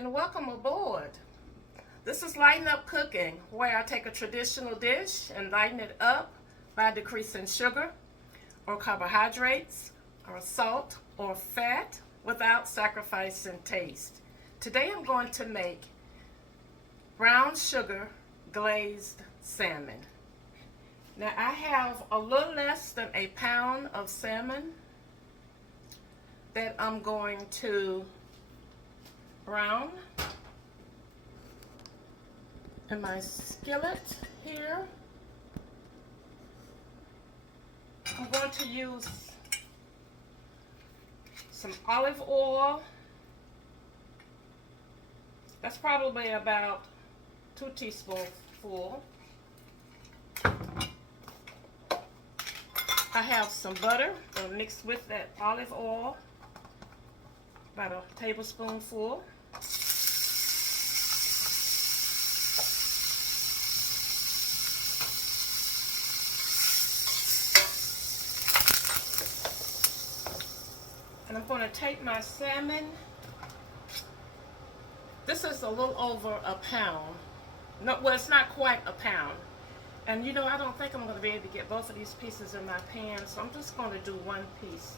and welcome aboard. This is Lighten Up Cooking, where I take a traditional dish and lighten it up by decreasing sugar or carbohydrates or salt or fat without sacrificing taste. Today I'm going to make brown sugar glazed salmon. Now I have a little less than a pound of salmon that I'm going to brown in my skillet here. I'm going to use some olive oil. That's probably about 2 teaspoonfuls. I have some butter mixed with that olive oil, about a tablespoonful. And I'm going to take my salmon. This is a little over a pound. No, well, it's not quite a pound. And you know, I don't think I'm going to be able to get both of these pieces in my pan, so I'm just going to do one piece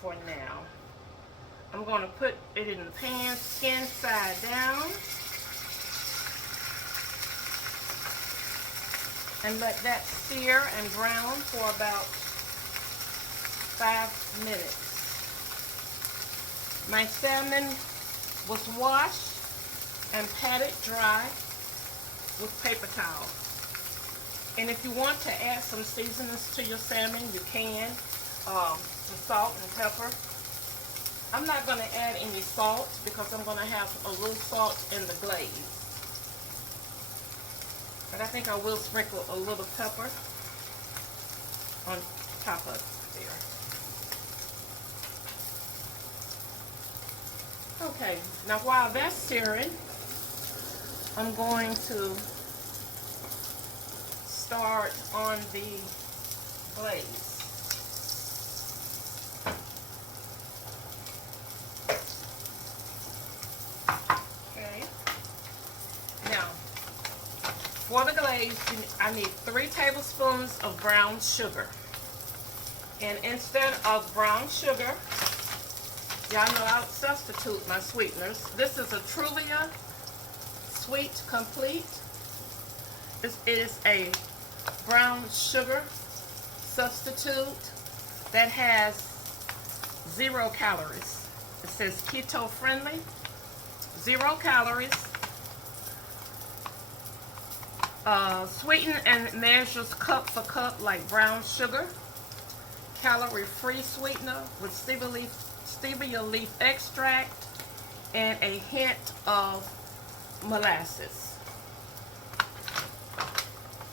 for now. I'm going to put it in the pan, skin side down, and let that sear and brown for about 5 minutes. My salmon was washed and patted dry with paper towel. And if you want to add some seasonings to your salmon, you can. Some salt and pepper. I'm not going to add any salt because I'm going to have a little salt in the glaze. But I think I will sprinkle a little pepper on top of it there. Okay, now while that's searing, I'm going to start on the glaze. Okay, now for the glaze, I need 3 tablespoons of brown sugar. And instead of brown sugar, y'all know I'll substitute my sweeteners. This is a Truvia Sweet Complete. This is a brown sugar substitute that has 0 calories. It says keto friendly, 0 calories. Sweeten and measures cup for cup like brown sugar. Calorie-free sweetener with stevia leaf extract and a hint of molasses.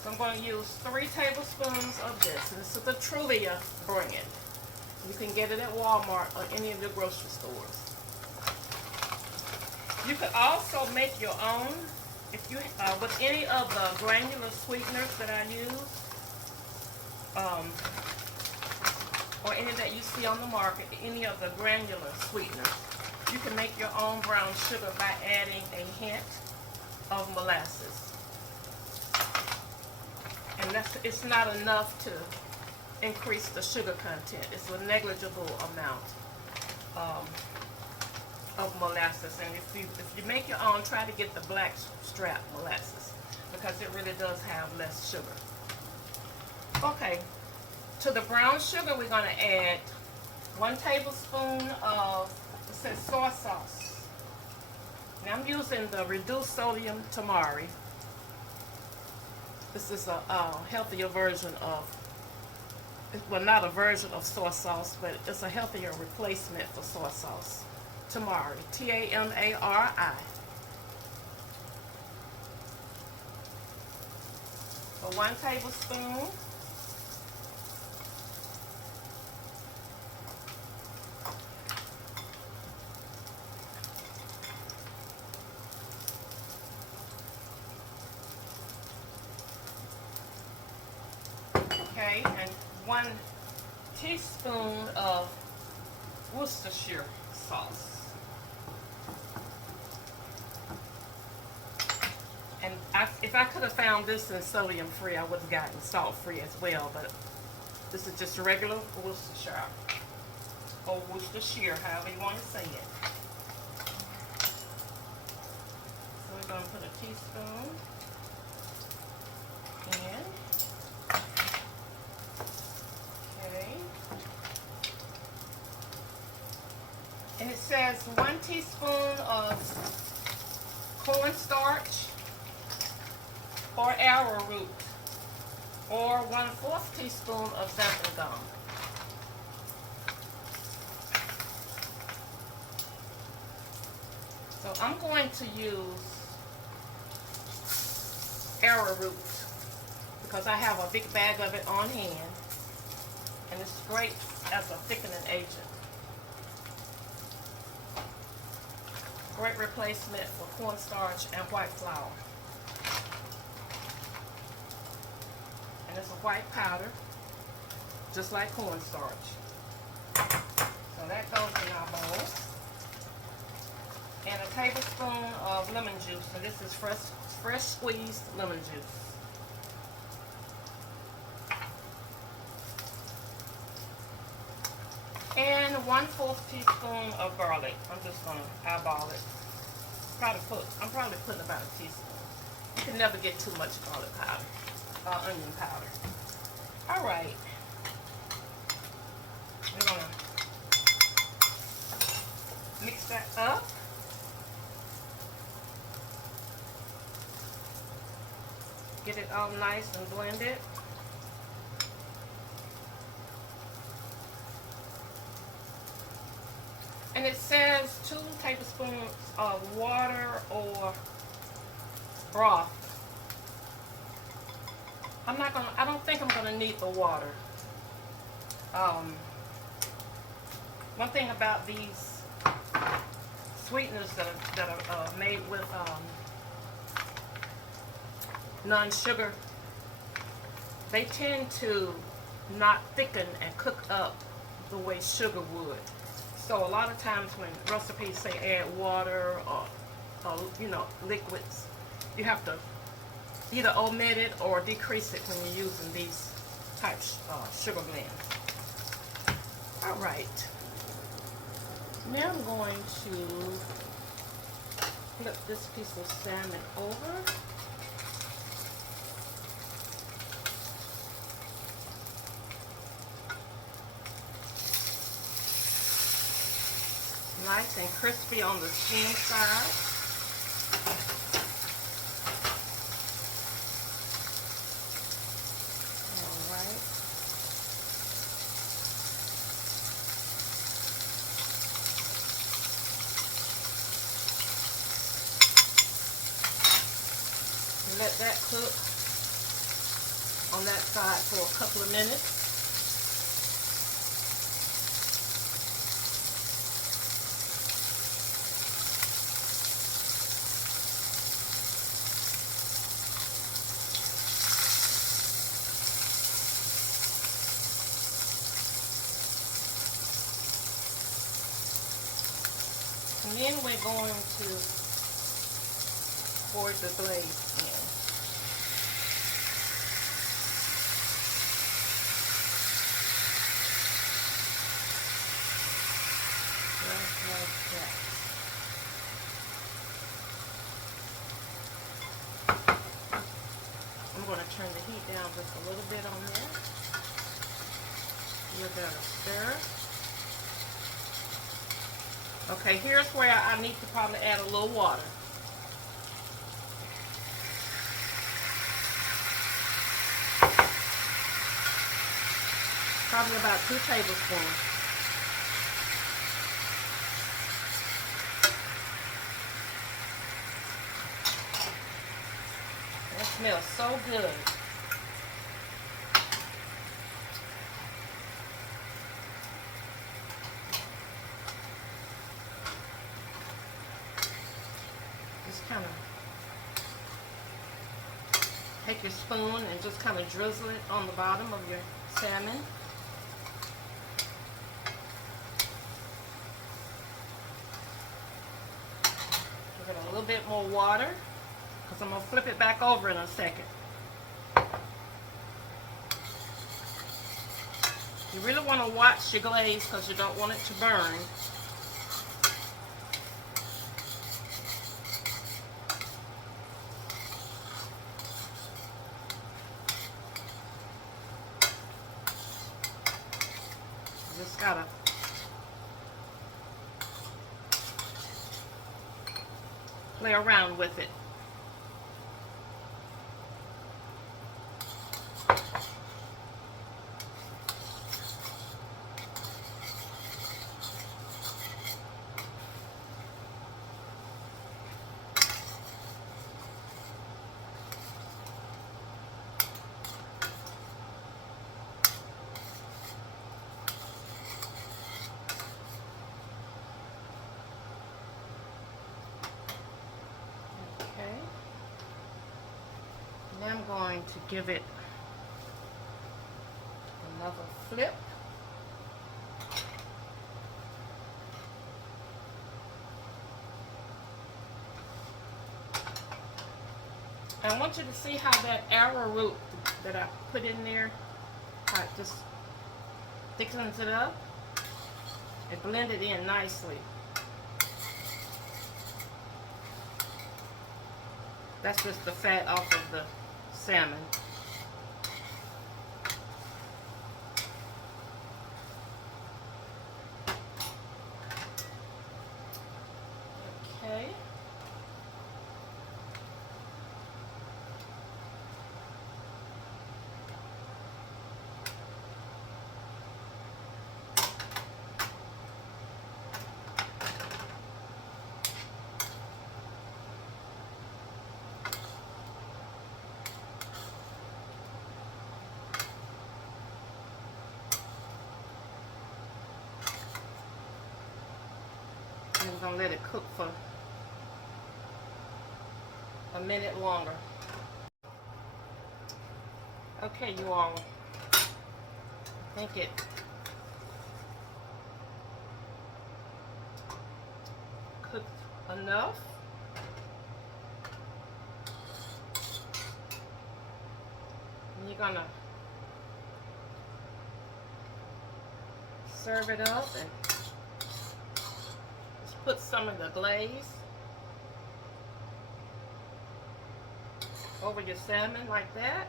So I'm going to use 3 tablespoons of this. And this is the Truvia brand. You can get it at Walmart or any of your grocery stores. You could also make your own if you with any of the granular sweeteners that I use, or any that you see on the market, any of the granular sweeteners. You can make your own brown sugar by adding a hint of molasses. And it's not enough to increase the sugar content. It's a negligible amount of molasses. And if you make your own, try to get the black strap molasses because it really does have less sugar. Okay. To the brown sugar, we're going to add 1 tablespoon of, it says soy sauce. Now I'm using the reduced sodium tamari. This is a healthier version of, well, not a version of soy sauce, but it's a healthier replacement for soy sauce. Tamari, T-A-M-A-R-I. So 1 tablespoon. Okay, and 1 teaspoon of Worcestershire sauce. if I could have found this in sodium free, I would have gotten salt free as well. But this is just a regular Worcestershire or Worcestershire, however you want to say it. So we're going to put a teaspoon in. Okay. And it says 1 teaspoon of cornstarch or arrowroot, or 1/4 teaspoon of xanthan gum. So I'm going to use arrowroot because I have a big bag of it on hand, and it's great as a thickening agent. Great replacement for cornstarch and white flour. And it's a white powder, just like cornstarch. So that goes in our bowl. And a tablespoon of lemon juice. And this is fresh squeezed lemon juice. And 1/4 teaspoon of garlic. I'm just gonna eyeball it. I'm probably putting about a teaspoon. You can never get too much garlic powder. Onion powder. All right. We're gonna mix that up. Get it all nice and blended. And it says 2 tablespoons of water or broth. I don't think I'm gonna need the water. One thing about these sweeteners that are made with non-sugar, they tend to not thicken and cook up the way sugar would. So a lot of times when recipes say add water or liquids, you have to either omit it or decrease it when you're using these types of sugar blends. All right. Now I'm going to flip this piece of salmon over. Nice and crispy on the skin side. All right. Let that cook on that side for a couple of minutes. And then we're going to pour the glaze in. Just like that. I'm going to turn the heat down just a little bit on there. We're going to stir. Okay, here's where I need to probably add a little water. Probably about 2 tablespoons. That smells so good. Just kind of take your spoon and just kind of drizzle it on the bottom of your salmon. Give it a little bit more water because I'm going to flip it back over in a second. You really want to watch your glaze because you don't want it to burn. Just gotta play around with it. Now I'm going to give it another flip. I want you to see how that arrowroot that I put in there, how it just thickens it up. It blended in nicely. That's just the fat off of the salmon. Okay. I'm going to let it cook for a minute longer. Okay, you all. I think it cooked enough. And you're going to serve it up and put some of the glaze over your salmon like that.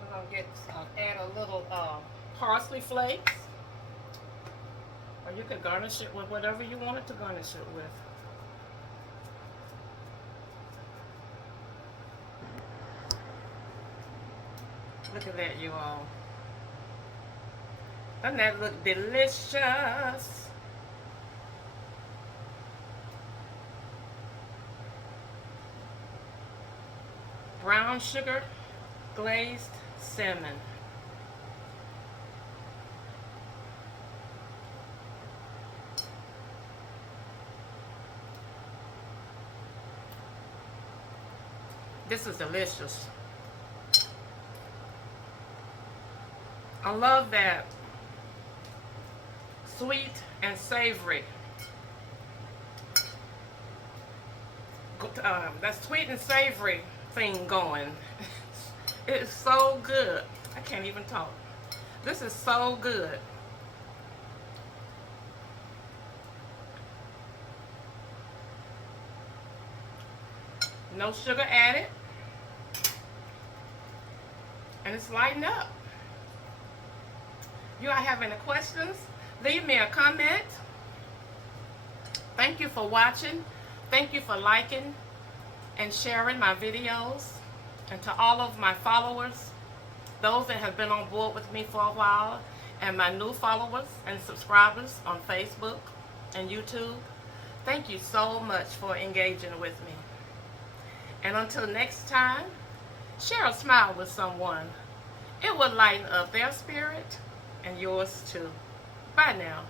We're going to add a little parsley flakes, or you could garnish it with whatever you wanted to garnish it with. Look at that, you all. Doesn't that look delicious? Brown sugar glazed salmon. This is delicious. I love that sweet and savory. That sweet and savory thing going. It's so good. I can't even talk. This is so good. No sugar added. And it's lighting up. You all have any questions? Leave me a comment. Thank you for watching. Thank you for liking and sharing my videos. And to all of my followers, those that have been on board with me for a while, and my new followers and subscribers on Facebook and YouTube, thank you so much for engaging with me. And until next time, share a smile with someone. It will lighten up their spirit and yours too. Bye now.